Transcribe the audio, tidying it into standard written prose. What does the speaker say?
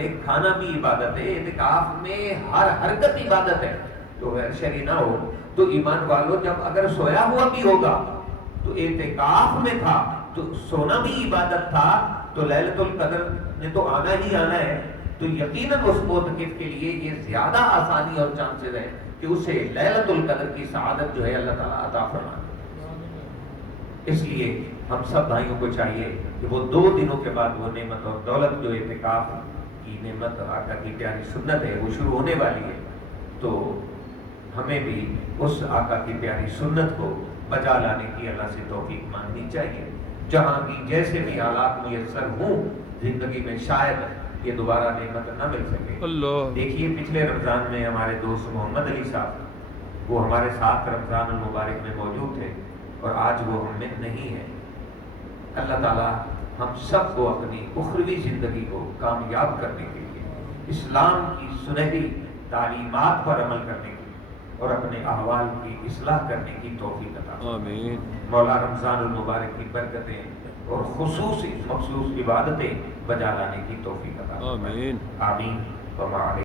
میں کھانا بھی عبادت ہے، اعتکاف میں ہر حرکت عبادت ہے، تو غیر شرعی نہ ہو تو ایمان والو جب اگر سویا ہوا بھی ہوگا تو اعتکاف میں تھا تو سونا بھی عبادت تھا، تو لیلۃ القدر نے تو آنا ہی آنا ہے، تو یقیناً اس معتکف کے لیے یہ زیادہ آسانی اور چانسز ہے کہ اسے لیلۃ القدر کی سعادت جو ہے اللہ تعالیٰ عطا فرما دے۔ اس لیے ہم سب بھائیوں کو چاہیے کہ وہ 2 دنوں کے بعد وہ نعمت اور دولت جو اعتکاف کی نعمت آقا کی پیاری سنت ہے وہ شروع ہونے والی ہے، تو ہمیں بھی اس آقا کی پیاری سنت کو بجا لانے کی اللہ سے توفیق مانگنی چاہیے، جہاں بھی جیسے بھی حالات میسر ہوں زندگی میں شاید یہ دوبارہ نعمت نہ مل سکے۔ دیکھیے پچھلے رمضان میں ہمارے دوست محمد علی صاحب وہ ہمارے ساتھ رمضان المبارک میں موجود تھے اور آج وہ ہم میں نہیں ہے۔ اللہ تعالیٰ ہم سب کو اپنی اخروی زندگی کو کامیاب کرنے کے لیے، اسلام کی سنہری تعلیمات پر عمل کرنے کی اور اپنے احوال کی اصلاح کرنے کی توفیق عطا فرمائے۔ مولا رمضان المبارک کی برکتیں اور خصوصی مخصوص عبادتیں بجا لانے کی توفیق عطا فرمائے۔ آمین۔